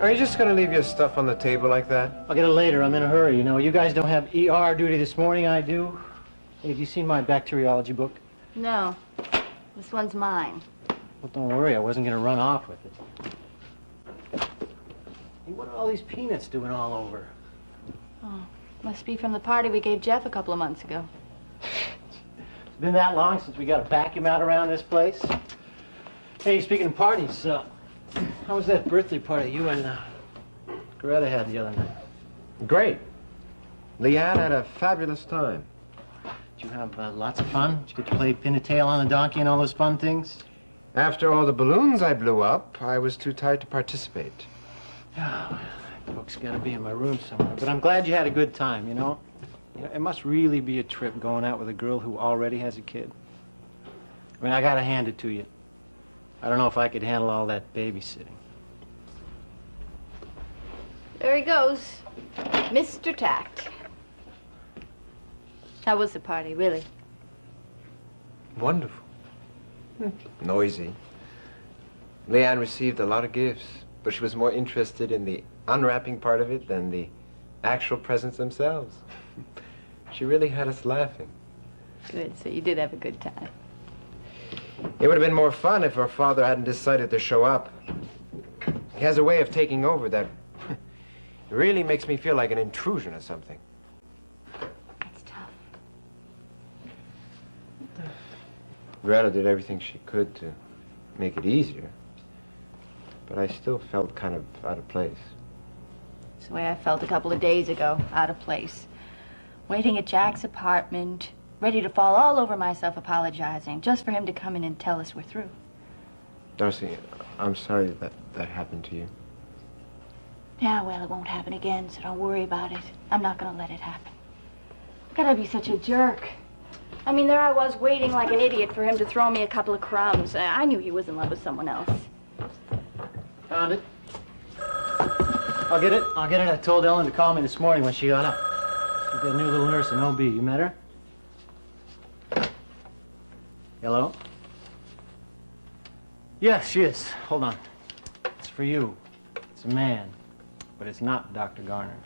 Are you just gonna leave your stuff on the table like that? I'll get it later. I'm in a hurry. You know, you guys don't have ER duty this morning. I do. Hey, have you seen my bacteriology book? No. This one's mine. Well, don't worry. I wasn't gonna run off with it. Hey, what are all these peanuts doing all over? Oh, must be from the party we gave Jeff a couple of months ago. It's been that long since we got a vacuum out around this place. Hey, speaking of parties, how was that birthday party you and Greta had the other night? Great. Leanne had a fabulous time. Did you have lots of fun? Did you get to play pin a tail on the donkey and all those fun things? After all the balloons I blew up, I was too tired to participate. Oh, that book's got to be in my room somewhere. But I'm glad you had a good time, you know? It must really be a trip going out with a girl who already has a kid. I mean, I got to hand it to you. I don't know if I could handle all that babysitting. There he goes. Mr. Tact. How was the party, really? Wonderful. Noisy. Leanne received a lot of gifts, but she was more interested in the unwrapping part of it than the actual presents themselves. She really had us laughing. Good, so you did have a good time. It would have been more fun if her father hadn't decided to show up. He has a way of taking over that really makes me feel like an intrusion or something. That's tough. Greta did everything she could to make it easier, but I still felt kind of out of place. It's the way I felt a couple of days ago, out of place. Waiting at Jack's apartment, ready to fall all over myself apologizing, just for him to come in and tell us we're through. Darcy, I'm sorry that happened to you. Yeah, well, it won't happen again, so don't worry about it. I'm not gonna let it happen. Gotta be such a jerk. I mean, there I was waiting like an idiot for him to throw me a couple of crumbs. I knew he was in love with someone else. Found it. I'll get it. I told Ellen to call me this morning when she got up. She's got a new little nurse in OB. You met her? Hello? Yes, she is. Hold on. It's for you. It's a man, but it's not Dr. Garner.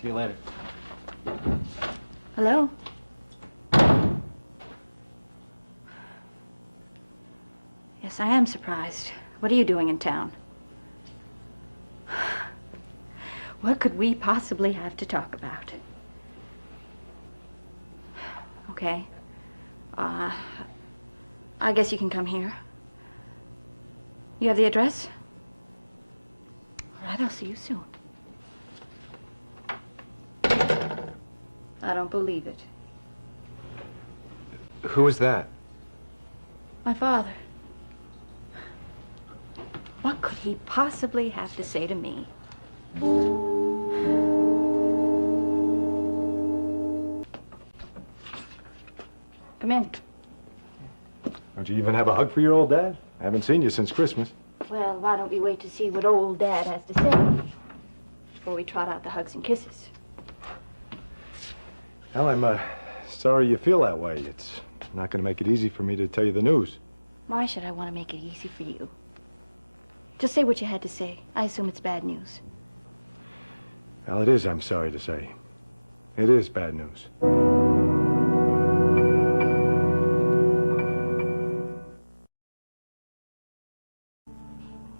See you later. Hello? Yes, I am surprised. What are you doing in town? What could we possibly have to talk about? Okay. I guess you can come here. You have the address? All right, I'll see you soon. I don't believe it. Who was that? My father. What could he possibly have to say to me? Come in. Don't you even have a hug for your old dad? I haven't seen you since Christmas. Well, why don't we wait to see what old Dad has to say before we trot out the hugs and kisses? Well, I'm sorry you feel that way. It's not going to make it easy for me to tell you the news. Why should I want to make it easy for you? Just say what you had to say. I assume it's bad news. Well, it is, I'm sorry to say. It is bad news.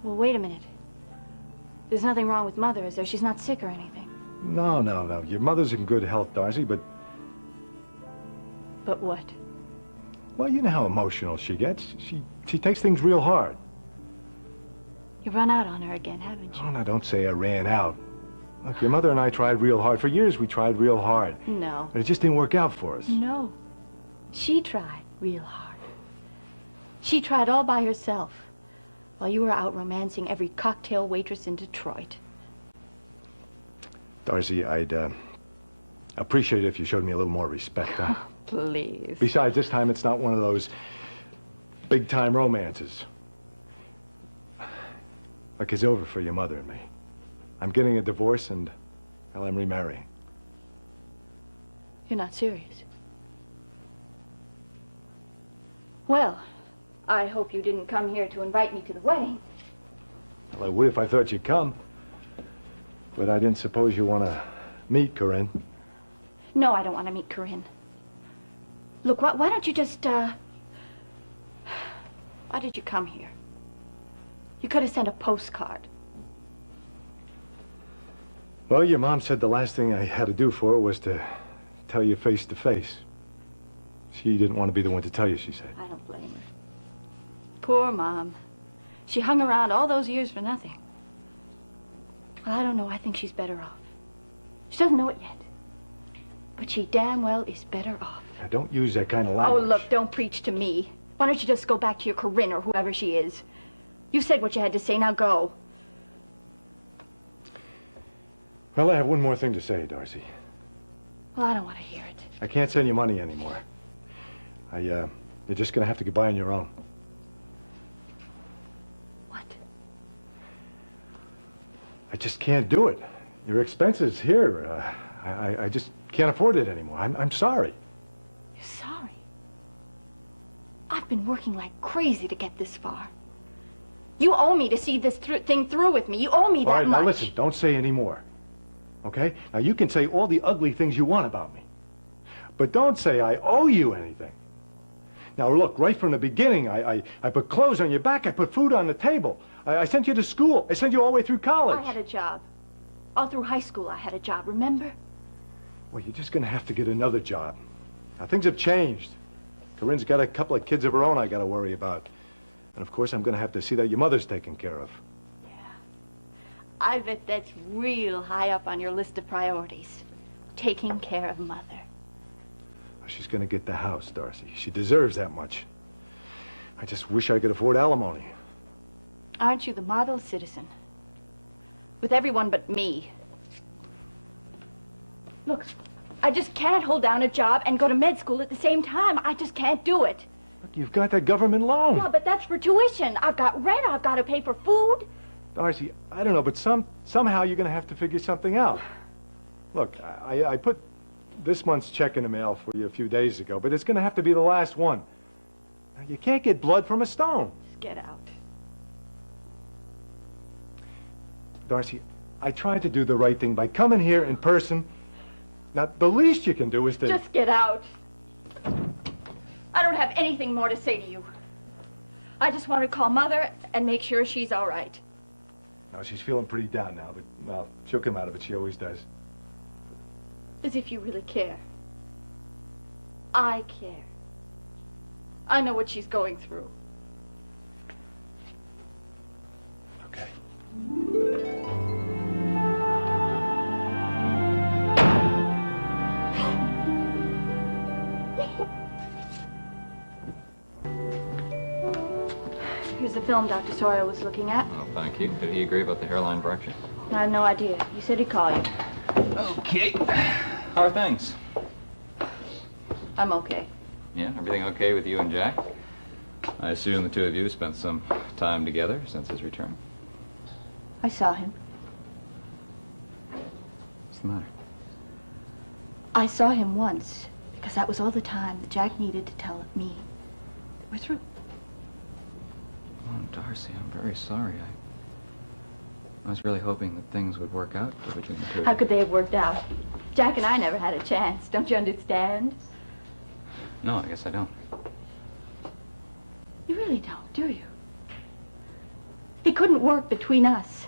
Well, wait a minute. There's nothing wrong with Mother, is there? She's not sick or anything. No. Your mother's in good health, Darcy, but... But what? Well, you know how emotional she gets. She takes things real hard. You run out on her again, haven't you? Oh, now, don't say I ran out. Look, your mother and I tried real hard. For years, we tried real hard. No. But it just didn't work out for us. No. She tried real hard. She tried all by herself while you were out romancing every cocktail waitress in Detroit. Darcy, I'd appreciate it if you showed me a little more respect, huh? Please. Besides, this time it's not one of those big-time romances. Look, it's over for your mother and me. I'm getting a divorce and, well, I'm remarrying. You're not serious. Well, I hope you didn't come here to invite me to the wedding. Well, I would if I thought you'd come. But I didn't suppose you want to meet Corinne. No, I don't want to meet Corinne. Look, why don't you just, why did you come here? You could have sent a postcard. Well, your mom said the last thing I had to do for her was to tell you face to face. She didn't want to be the one to tell you, she said. I don't blame her. Poor Mom. She hung around all those years for nothing. Well, I don't know. I think she's better off. She doesn't know it yet. But she damn well is better off. Now, don't use that kind of Oh, language. look, don't preach to me. Why don't you just go back to your Corinne or whoever she is? You said what you had to say. Now go. Well, I have one more thing to say, Darcy. Well, I don't want to hear it. I can't send you money anymore. You're just gonna have to get by on your own. What? I just can't do it. Your expenses here, I just can't afford it anymore. I'm sorry. You're sorry? I've been working like crazy to get this far. You owe me to see this thing through with me. You owe me All that right, much. now listen, don't say any more. Okay? Now you can say all the ugly things you want about me. But don't say I owe you anything. Now look, right from the beginning, I put clothes on your back, I put food on the table. I sent you to school. I sent you all the way through college. I had a job. All through high school, I had a job, remember? Well, you're just gonna have to get another job. Now things have changed. Corinne's got a couple of kids of her own I gotta worry about. And of course, I'm gonna have to see that your mother's taken care of. Yeah. I bet that's real high up on your list of priorities. Taking care of Mother. She's gonna get the house, Darcy. She deserves that much. I just wish I could afford alimony. Aren't you the model citizen? With everyone but me. Look, I just can't hold down a job and go to med school at the same time. I just can't do it. Look, you've got that government loan. Yeah, but that's for tuition. I've got rent, I've got to pay for food. Darcy, I don't know, but somehow you're gonna have to figure something out. Look, I put this month's check in the mail for you a few days ago, but it's gonna have to be the last one. Now, you can't get blood from a stone. Just get out. Darcy, I tried to do the right thing by coming here in person. Now, the least you can do is to... Just get out. I don't have anything more to say to you. I just want to call Mother and make sure she's all right. Now, she's feeling pretty down now, but, well, she'll come out of it. She always does. As if you really care. I care. I know what she's going through. Okay. Here's the film Dr. Sawyer was looking at. Well, thank you. Did he agree about the hairline correction? I have no idea. He said he'd call you. Okay. How are things? I'm okay. Yeah, everything okay with you and Jack? I assume the two of you spent some time together since his return. I saw him. What's the matter? I saw him once because that was all the time that Jack needed to tell me that we're through. Oh, Darcy, I'm very sorry. I was really hoping that things would work out between the two of How you. could they have worked out? Jack and I never had a chance. Don't you understand? No, I guess I don't. You really don't, do you? It couldn't work between us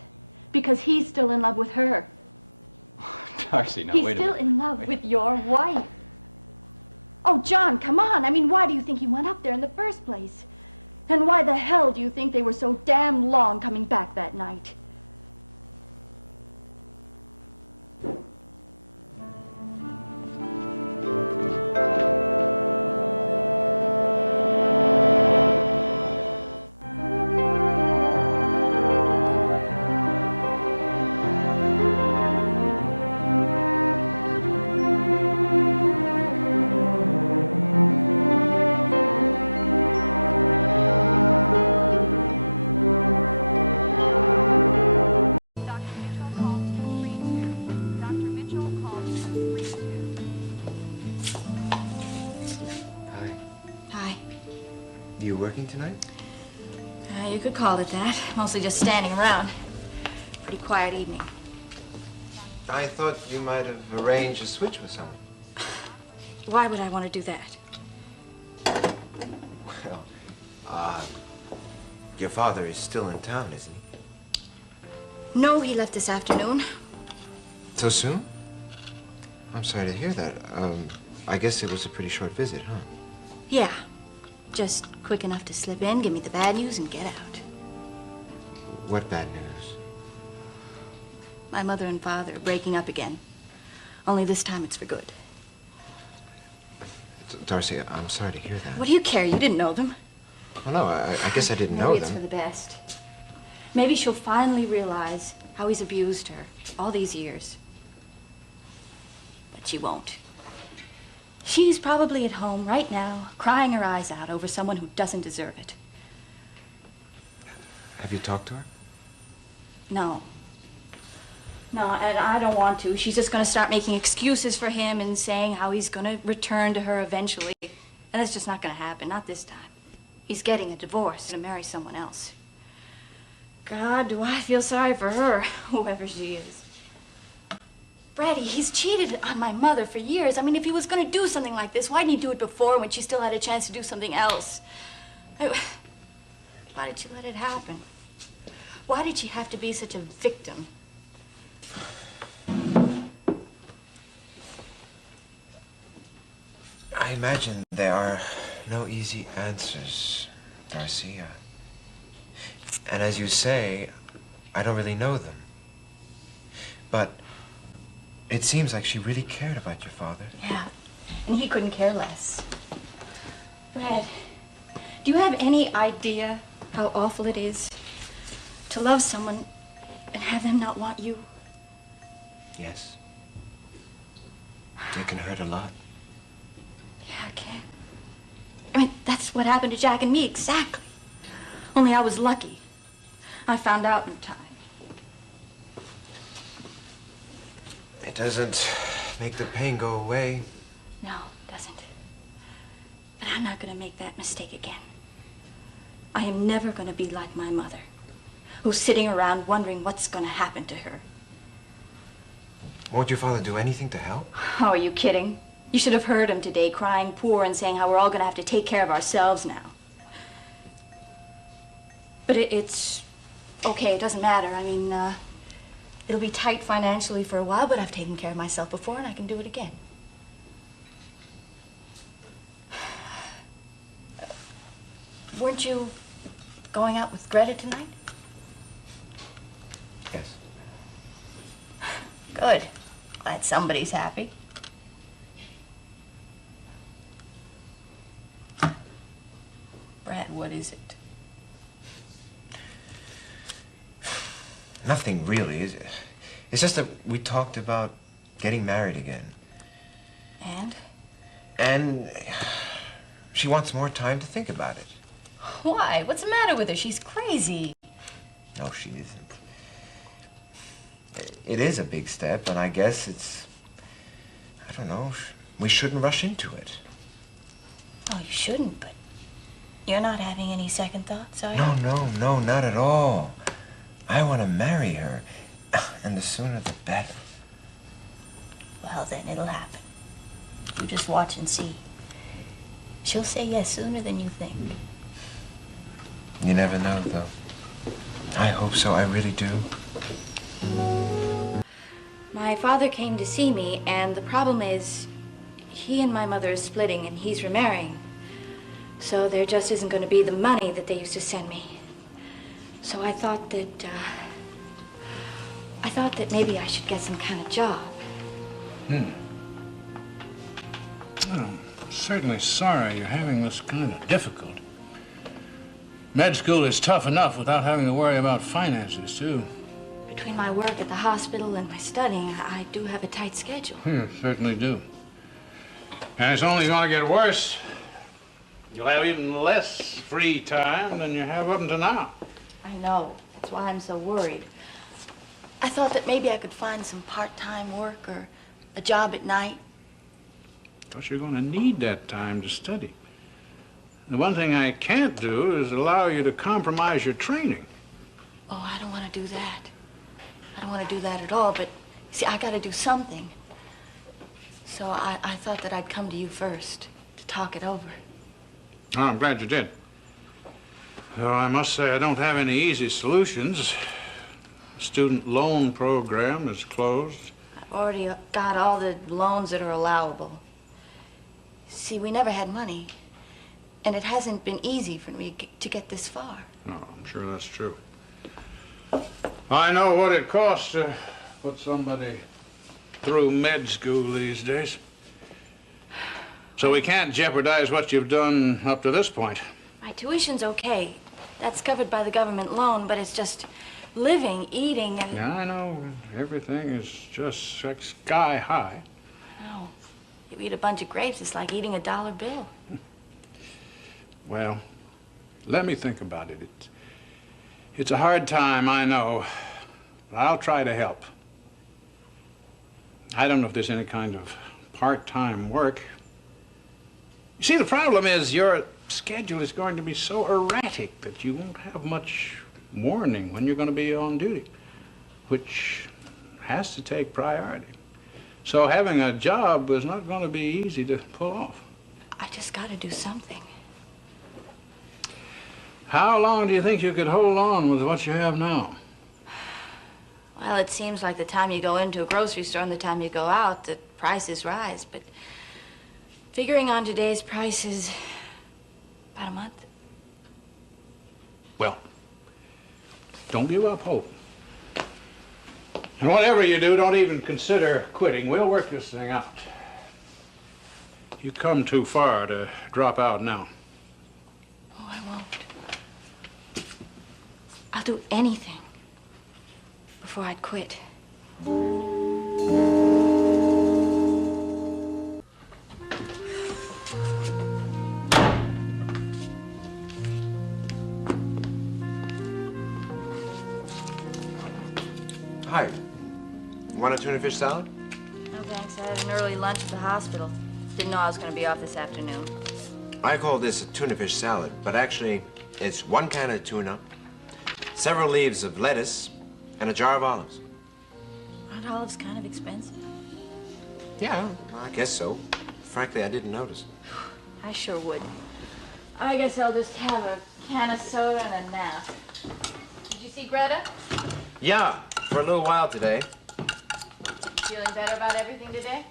because he's still in love with her. Darcy, now He's wait a still minute. in love Wait. with your wife. Oh, John, come on. I mean, why do you think he went up there in the first place? And why the hell do you think they were so damn long coming back that night? you could call it that. Mostly just standing around. Pretty quiet evening. I thought you might have arranged a switch with someone. Why would I want to do that? Well, your father is still in town, isn't he? No, he left this afternoon. So soon? I'm sorry to hear that. I guess it was a pretty short visit, huh? Yeah. Just quick enough to slip in, give me the bad news, and get out. What bad news? My mother and father are breaking up again. Only this time it's for good. Darcy, I'm sorry to hear that. What do you care? You didn't know them. Well, no, I guess I didn't know Maybe it's them. for the best. Maybe she'll finally realize how he's abused her all these years. But she won't. She's probably at home right now, crying her eyes out over someone who doesn't deserve it. Have you talked to her? No. No, and I don't want to. She's just going to start making excuses for him and saying how he's going to return to her eventually. And that's just not going to happen, not this time. He's getting a divorce to marry someone else. God, do I feel sorry for her, whoever she is. Brady, he's cheated on my mother for years. I mean, if he was going to do something like this, why didn't he do it before when she still had a chance to do something else? Why did she let it happen? Why did she have to be such a victim? I imagine there are no easy answers, Darcy. And as you say, I don't really know them. But it seems like she really cared about your father. Yeah, and he couldn't care less. Brad, do you have any idea how awful it is to love someone and have them not want you? Yes. It can hurt a lot. Yeah, it can. I mean, that's what happened to Jack and me, exactly. Only I was lucky. I found out in time. It doesn't make the pain go away. No, it doesn't. But I'm not going to make that mistake again. I am never going to be like my mother, who's sitting around wondering what's going to happen to her. Won't your father do anything to help? Oh, are you kidding? You should have heard him today crying poor and saying how we're all going to have to take care of ourselves now. But it's okay, it doesn't matter. I mean, it'll be tight financially for a while, but I've taken care of myself before and I can do it again. Weren't you going out with Greta tonight? Yes. Good. Glad somebody's happy. Brad, what is it? Nothing really, is it? It's just that we talked about getting married again. And? And she wants more time to think about it. Why? What's the matter with her? She's crazy. No, she isn't. It is a big step, and I guess it's... I don't know. We shouldn't rush into it. Oh, you shouldn't, but you're not having any second thoughts, are you? No, not at all. I want to marry her, and the sooner the better. Well, then it'll happen. You just watch and see. She'll say yes sooner than you think. You never know, though. I hope so, I really do. My father came to see me, and the problem is he and my mother are splitting, and he's remarrying. So there just isn't going to be the money that they used to send me. So I thought that maybe I should get some kind of job. Well, I'm certainly sorry you're having this kind of difficulty. Med school is tough enough without having to worry about finances, too. Between my work at the hospital and my studying, I do have a tight schedule. You certainly do. And it's only going to get worse. You'll have even less free time than you have up until now. I know. That's why I'm so worried. I thought that maybe I could find some part-time work or a job at night. Because you're going to need that time to study. The one thing I can't do is allow you to compromise your training. Oh, I don't want to do that. I don't want to do that at all, but see, I got to do something. So I thought that I'd come to you first to talk it over. Oh, I'm glad you did. Though I must say I don't have any easy solutions. The student loan program is closed. I've already got all the loans that are allowable. See, we never had money, and it hasn't been easy for me to get this far. No, I'm sure that's true. I know what it costs to put somebody through med school these days. So we can't jeopardize what you've done up to this point. My tuition's okay. That's covered by the government loan, but it's just living, eating, and... Yeah, I know. Everything is just sky high. No. You eat a bunch of grapes, it's like eating a dollar bill. Well, let me think about it. It's a hard time, I know. But I'll try to help. I don't know if there's any kind of part-time work. You see, the problem is your schedule is going to be so erratic that you won't have much warning when you're going to be on duty, which has to take priority. So having a job is not going to be easy to pull off. I just got to do something. How long do you think you could hold on with what you have now? Well, it seems like the time you go into a grocery store and the time you go out, the prices rise, but figuring on today's prices, about a month. Well, don't give up hope. And whatever you do, don't even consider quitting. We'll work this thing out. You've come too far to drop out now. Oh, I won't. I'll do anything before I'd quit. Hi. Want a tuna fish salad? No, thanks. I had an early lunch at the hospital. Didn't know I was going to be off this afternoon. I call this a tuna fish salad, but actually it's one can of tuna, several leaves of lettuce, and a jar of olives. Aren't olives kind of expensive? Yeah, I guess so. Frankly, I didn't notice. I sure would. I guess I'll just have a can of soda and a nap. Did you see Greta? Yeah, for a little while today. Feeling better about everything today?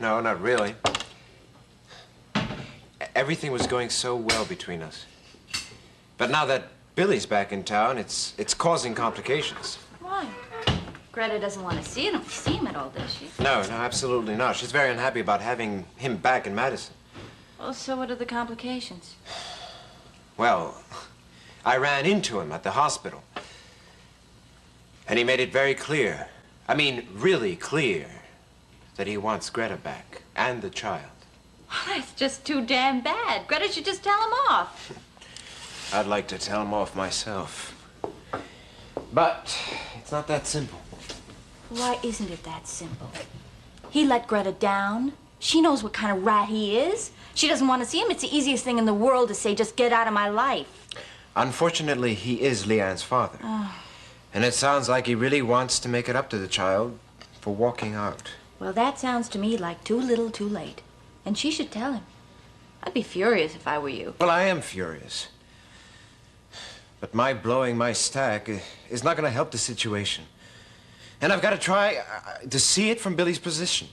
No, not really. Everything was going so well between us. But now that Billy's back in town, it's causing complications. Why? Greta doesn't want to see him at all, does she? No, absolutely not. She's very unhappy about having him back in Madison. Well, so what are the complications? Well, I ran into him at the hospital. And he made it very clear, I mean, really clear, that he wants Greta back and the child. Well, that's just too damn bad. Greta should just tell him off. I'd like to tell him off myself. But it's not that simple. Why isn't it that simple? He let Greta down. She knows what kind of rat he is. She doesn't want to see him. It's the easiest thing in the world to say, just get out of my life. Unfortunately, he is Leanne's father. Oh. And it sounds like he really wants to make it up to the child for walking out. Well, that sounds to me like too little, too late. And she should tell him. I'd be furious if I were you. Well, I am furious. But my blowing my stack is not going to help the situation. And I've got to try to see it from Billy's position.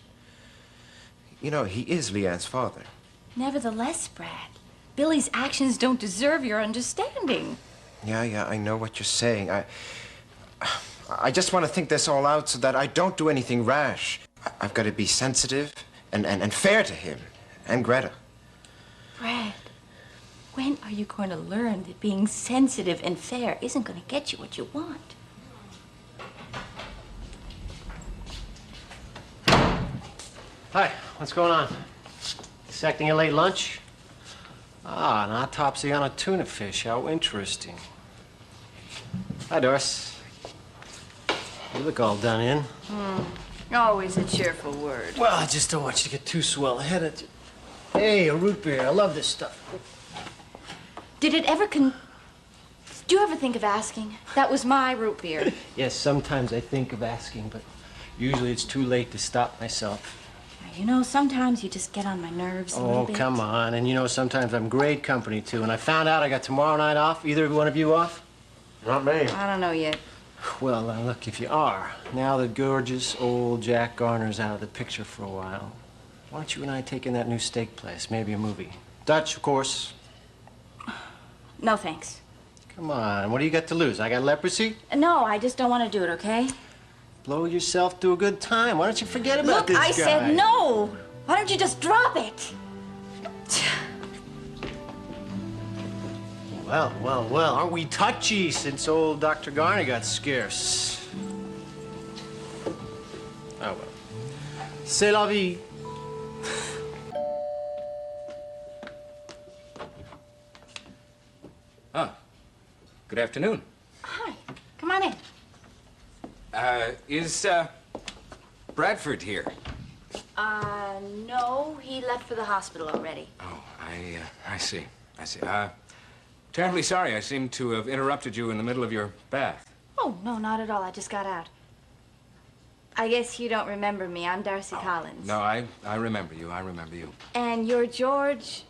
You know, he is Leanne's father. Nevertheless, Brad, Billy's actions don't deserve your understanding. Yeah, I know what you're saying. I just want to think this all out so that I don't do anything rash. I've got to be sensitive and fair to him and Greta. Brad, when are you going to learn that being sensitive and fair isn't going to get you what you want? Hi, what's going on? Expecting a late lunch? Ah, an autopsy on a tuna fish. How interesting. Hi, Doris. You look all done in. Always a cheerful word. Well, I just don't want you to get too swell-headed. Hey, a root beer. I love this stuff. Did it ever Do you ever think of asking? That was my root beer. Yes, sometimes I think of asking, but usually it's too late to stop myself. You know, sometimes you just get on my nerves a little Oh, bit. come on. And you know, sometimes I'm great company, too. And I found out I got tomorrow night off. Either one of you off? Not me. I don't know yet. Well, look, if you are, now that gorgeous old Jack Garner's out of the picture for a while, why don't you and I take in that new steak place, maybe a movie? Dutch, of course. No, thanks. Come on, what do you got to lose? I got leprosy? No, I just don't want to do it, okay? Blow yourself to a good time. Why don't you forget about this guy? Look, I said no! Why don't you just drop it? Well, aren't we touchy since old Dr. Garner got scarce? Oh, well. C'est la vie. Ah, good afternoon. Hi, come on in. Is Bradford here? No, he left for the hospital already. Oh, I see. Terribly sorry. I seem to have interrupted you in the middle of your bath. Oh, no, not at all. I just got out. I guess you don't remember me. I'm Darcy Collins. No, I remember you. And you're George...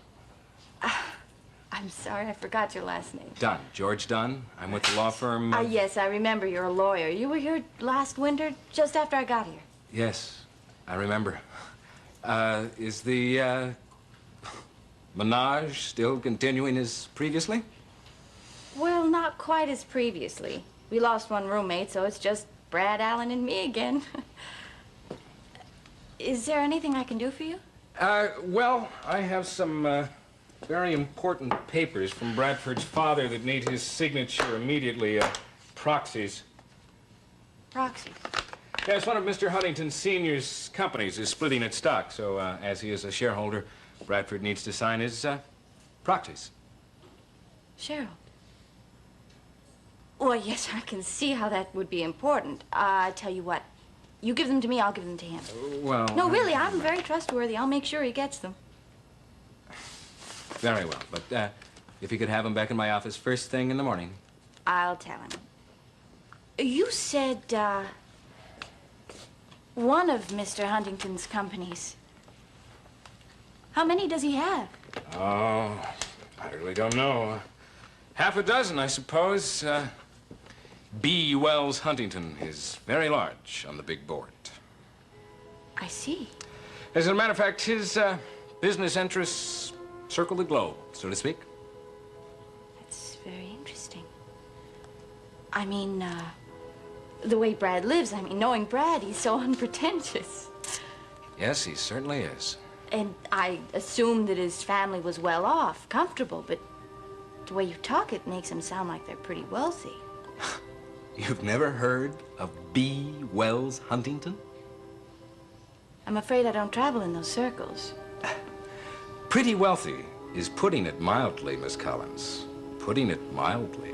I'm sorry, I forgot your last name. Dunn. George Dunn. I'm with the law firm. Yes, I remember. You're a lawyer. You were here last winter, just after I got here. Yes, I remember. Is the menage still continuing as previously? Well, not quite as previously. We lost one roommate, so it's just Brad, Allen, and me again. Is there anything I can do for you? Well, I have some very important papers from Bradford's father that need his signature immediately. Proxies. Proxy. Yes, one of Mr. Huntington Sr.'s companies is splitting its stock, so as he is a shareholder, Bradford needs to sign his proxies. Cheryl. Well, yes, I can see how that would be important. I tell you what, you give them to me, I'll give them to him. Well... No, really, I'm very trustworthy. I'll make sure he gets them. Very well, but if you could have them back in my office first thing in the morning. I'll tell him. You said, one of Mr. Huntington's companies. How many does he have? Oh, I really don't know. Half a dozen, I suppose. B. Wells Huntington is very large on the big board. I see. As a matter of fact, his business interests circle the globe, so to speak. That's very interesting. I mean, the way Brad lives, I mean, knowing Brad, he's so unpretentious. Yes, he certainly is. And I assumed that his family was well off, comfortable, but the way you talk, it makes them sound like they're pretty wealthy. You've never heard of B. Wells Huntington? I'm afraid I don't travel in those circles. Pretty wealthy is putting it mildly, Miss Collins. Putting it mildly.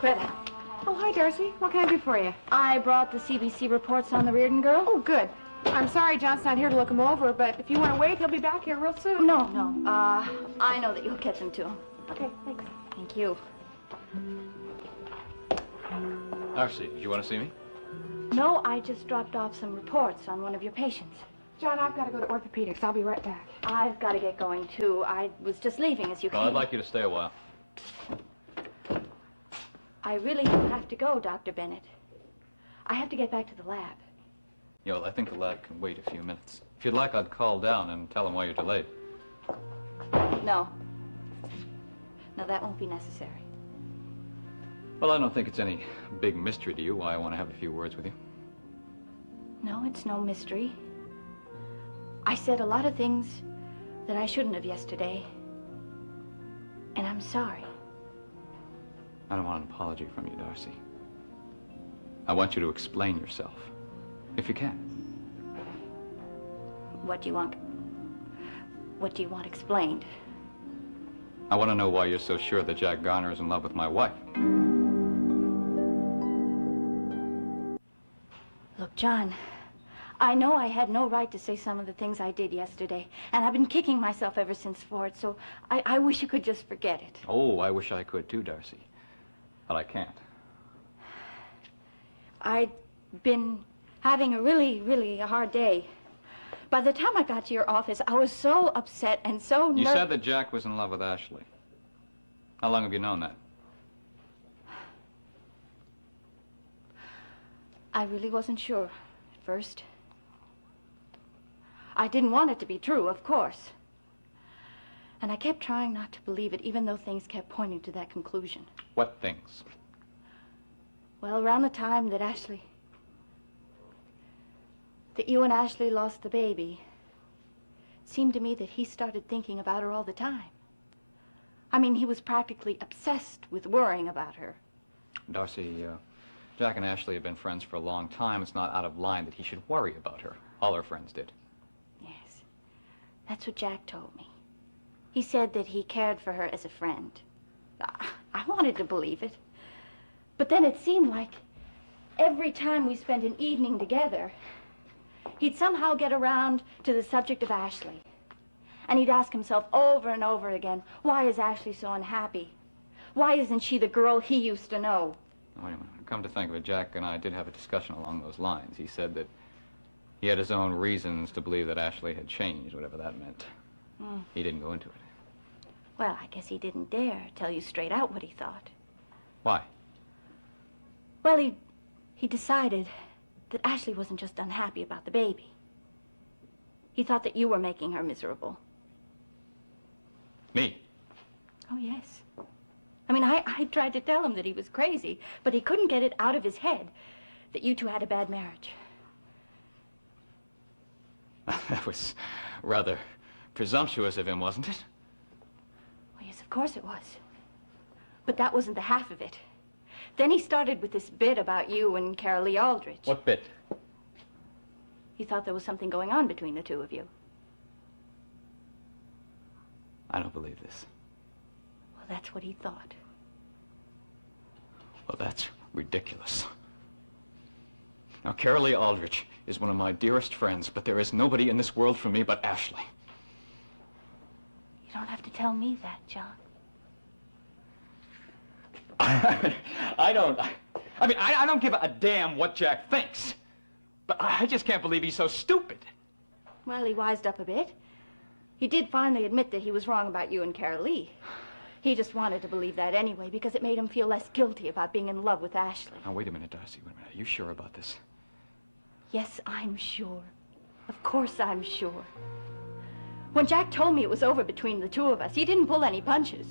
Greta, Oh, hi, Darcy. What can I do for you? I brought the CBC reports on the Reardon girl. Oh, good. I'm sorry John's not here to look them over, but if you want to wait, he'll be back here real soon. No. I know that you'll get them to him. Okay, thanks. Thank you. Darcy, did you want to see me? No, I just dropped off some reports on one of your patients. John, I've got to go to orthopedics. I'll be right back. I've got to get going, too. I was just leaving as you Well, came. I'd like you to stay a while. I really have to go, Dr. Bennett. I have to get back to the lab. Yeah, well, I think the lab can wait a few minutes. If you'd like, I'd call down and tell them why you're delayed. No. No, that won't be necessary. Well, I don't think it's any big mystery to you why I want to have a few words with you. No, it's no mystery. I said a lot of things that I shouldn't have yesterday. And I'm sorry. I don't want an apology from you, Darcy. I want you to explain yourself, if you can. What do you want? What do you want explained? I want to know why you're so sure that Jack Garner is in love with my wife. Look, John, I know I had no right to say some of the things I did yesterday, and I've been kicking myself ever since for it, so I wish you could just forget it. Oh, I wish I could too, Darcy. But I can't. I'd been having a really hard day. By the time I got to your office, I was so upset and so You said that Jack was in love with Ashley. How long have you known that? I really wasn't sure at first. I didn't want it to be true, of course. And I kept trying not to believe it, even though things kept pointing to that conclusion. What things? Well, around the time that you and Ashley lost the baby, it seemed to me that he started thinking about her all the time. I mean, he was practically obsessed with worrying about her. Darcy, Jack and Ashley have been friends for a long time. It's not out of line that he should worry about her. All her friends did. Yes, that's what Jack told me. He said that he cared for her as a friend. I wanted to believe it. But then it seemed like every time we spent an evening together, he'd somehow get around to the subject of Ashley. And he'd ask himself over and over again, why is Ashley so unhappy? Why isn't she the girl he used to know? Wait a minute. Come to think of it, Jack and I did have a discussion along those lines. He said that he had his own reasons to believe that Ashley had changed, whatever that meant. He didn't go into it. Well, I guess he didn't dare tell you straight out what he thought. Why? Well, he decided that Ashley wasn't just unhappy about the baby. He thought that you were making her miserable. Me? Oh, yes. I mean, I tried to tell him that he was crazy, but he couldn't get it out of his head that you two had a bad marriage. That was rather presumptuous of him, wasn't it? Well, yes, of course it was. But that wasn't the half of it. Then he started with this bit about you and Carol Lee Aldrich. What bit? He thought there was something going on between the two of you. I don't believe this. Well, that's what he thought. Well, that's ridiculous. Now, Carol Lee Aldrich is one of my dearest friends, but there is nobody in this world for me but Ashley. You don't have to tell me that, John. I don't give a damn what Jack thinks. But I just can't believe he's so stupid. Well, he wised up a bit. He did finally admit that he was wrong about you and Carol Lee. He just wanted to believe that anyway because it made him feel less guilty about being in love with Ashley. Now, wait a minute, Darcy. Wait a minute. Are you sure about this? Yes, I'm sure. Of course I'm sure. When Jack told me it was over between the two of us, he didn't pull any punches.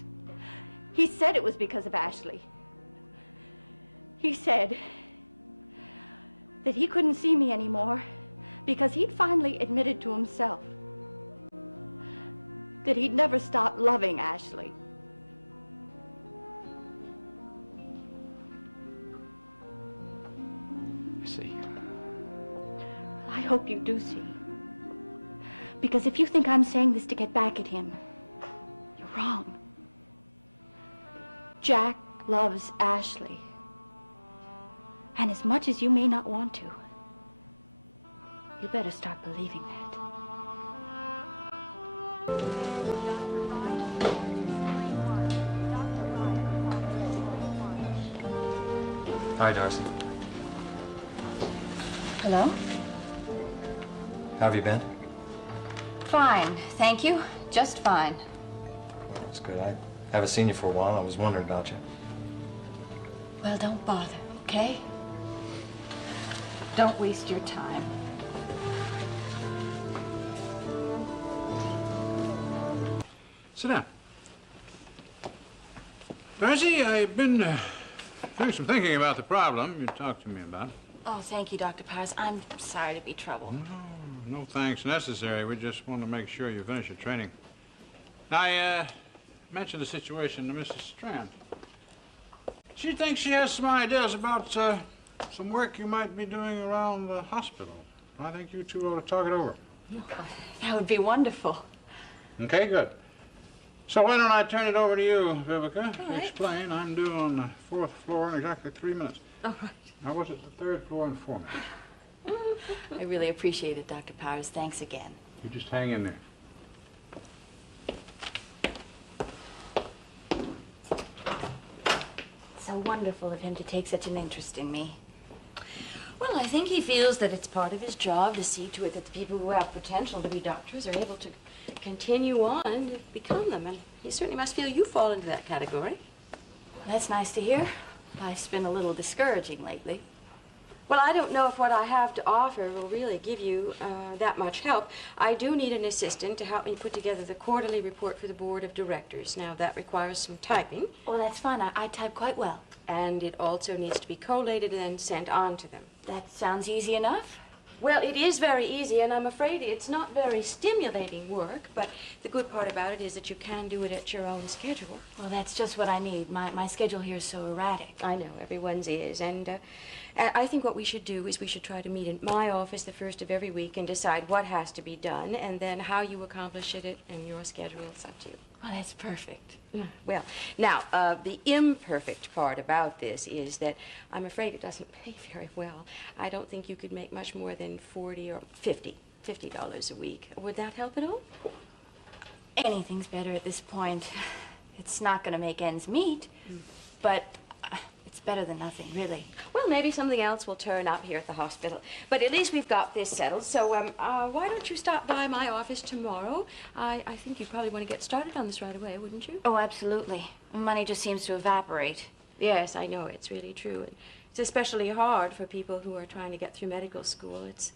He said it was because of Ashley. He said that he couldn't see me anymore because he'd finally admitted to himself that he'd never stopped loving Ashley. I see. I hope you do see. Because if you think I'm saying this to get back at him, you're wrong. Jack loves Ashley. And as much as you may not want to, you better start believing that. Hi, Darcy. Hello? How have you been? Fine, thank you. Just fine. Well, that's good. I haven't seen you for a while. I was wondering about you. Well, don't bother, okay? Don't waste your time. Sit down. Darcy, I've been doing some thinking about the problem you talked to me about. Oh, thank you, Dr. Powers. I'm sorry to be trouble. No thanks necessary. We just want to make sure you finish your training. I mentioned the situation to Mrs. Strand. She thinks she has some ideas about some work you might be doing around the hospital. I think you two ought to talk it over. That would be wonderful. Okay, good. So why don't I turn it over to you, Vivica, All to right. explain. I'm due on the 4th floor in exactly 3 minutes. All right. Now, was it the 3rd floor in 4 minutes? I really appreciate it, Dr. Powers. Thanks again. You just hang in there. So wonderful of him to take such an interest in me. Well, I think he feels that it's part of his job to see to it that the people who have potential to be doctors are able to continue on and to become them. And he certainly must feel you fall into that category. That's nice to hear. Life's been a little discouraging lately. Well, I don't know if what I have to offer will really give you that much help. I do need an assistant to help me put together the quarterly report for the board of directors. Now, that requires some typing. Well, that's fine. I type quite well. And it also needs to be collated and then sent on to them. That sounds easy enough. Well, it is very easy, and I'm afraid it's not very stimulating work, but the good part about it is that you can do it at your own schedule. Well, that's just what I need. My schedule here is so erratic. I know, everyone's is, and I think what we should do is we should try to meet in my office the first of every week and decide what has to be done, and then how you accomplish it and your schedule, it's up to you. Well, that's perfect. Well, now, the imperfect part about this is that I'm afraid it doesn't pay very well. I don't think you could make much more than $40 or $50 a week. Would that help at all? Anything's better at this point. It's not going to make ends meet, but it's better than nothing, really. Well, maybe something else will turn up here at the hospital. But at least we've got this settled. So why don't you stop by my office tomorrow? I think you'd probably want to get started on this right away, wouldn't you? Oh, absolutely. Money just seems to evaporate. Yes, I know. It's really true. And it's especially hard for people who are trying to get through medical school. It's,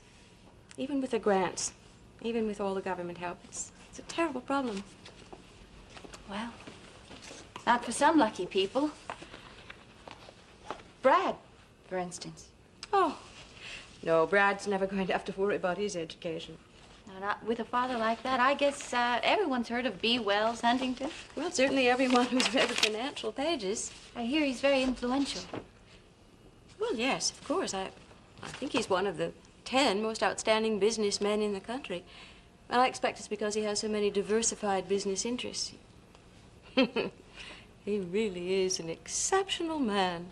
even with the grants, even with all the government help, it's a terrible problem. Well, not for some lucky people. Brad, for instance. Oh, no, Brad's never going to have to worry about his education. No, not with a father like that. I guess everyone's heard of B. Wells Huntington. Well, certainly everyone who's read the financial pages. I hear he's very influential. Well, yes, of course. I think he's one of the 10 most outstanding businessmen in the country. And I expect it's because he has so many diversified business interests. He really is an exceptional man.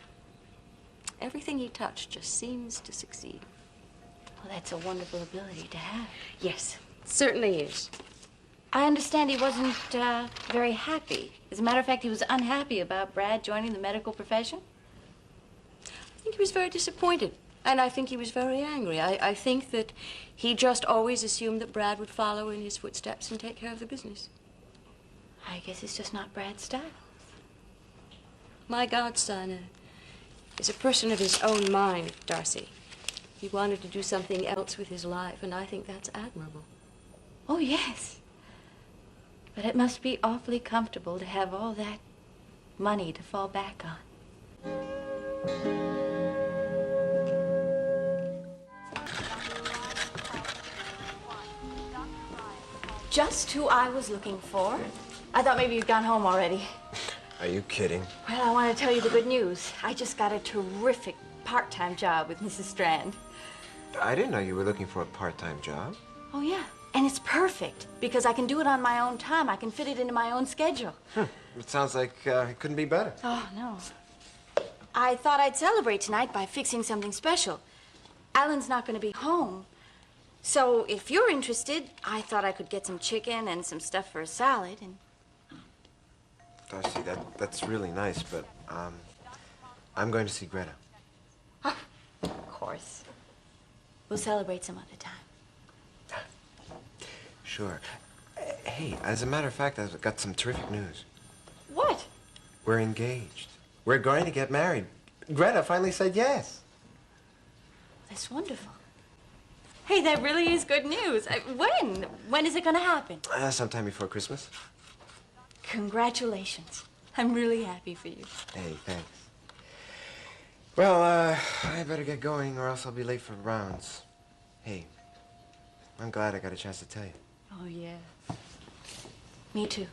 Everything he touched just seems to succeed. Well, that's a wonderful ability to have. Yes, it certainly is. I understand he wasn't very happy. As a matter of fact, he was unhappy about Brad joining the medical profession. I think he was very disappointed, and I think he was very angry. I think that he just always assumed that Brad would follow in his footsteps and take care of the business. I guess it's just not Brad's style. My godson is a person of his own mind, Darcy. He wanted to do something else with his life, and I think that's admirable. Oh, yes. But it must be awfully comfortable to have all that money to fall back on. Just who I was looking for. I thought maybe you'd gone home already. Are you kidding? Well, I want to tell you the good news. I just got a terrific part-time job with Mrs. Strand. I didn't know you were looking for a part-time job. Oh, yeah. And it's perfect because I can do it on my own time. I can fit it into my own schedule. It sounds like it couldn't be better. Oh, no. I thought I'd celebrate tonight by fixing something special. Alan's not going to be home. So if you're interested, I thought I could get some chicken and some stuff for a salad and... Darcy, that's really nice, but I'm going to see Greta. Oh, of course. We'll celebrate some other time. Sure. Hey, as a matter of fact, I've got some terrific news. What? We're engaged. We're going to get married. Greta finally said yes. That's wonderful. Hey, that really is good news. When? When is it going to happen? Sometime before Christmas. Congratulations. I'm really happy for you. Hey, thanks. Well, I better get going or else I'll be late for rounds. Hey, I'm glad I got a chance to tell you. Oh, yeah. Me too.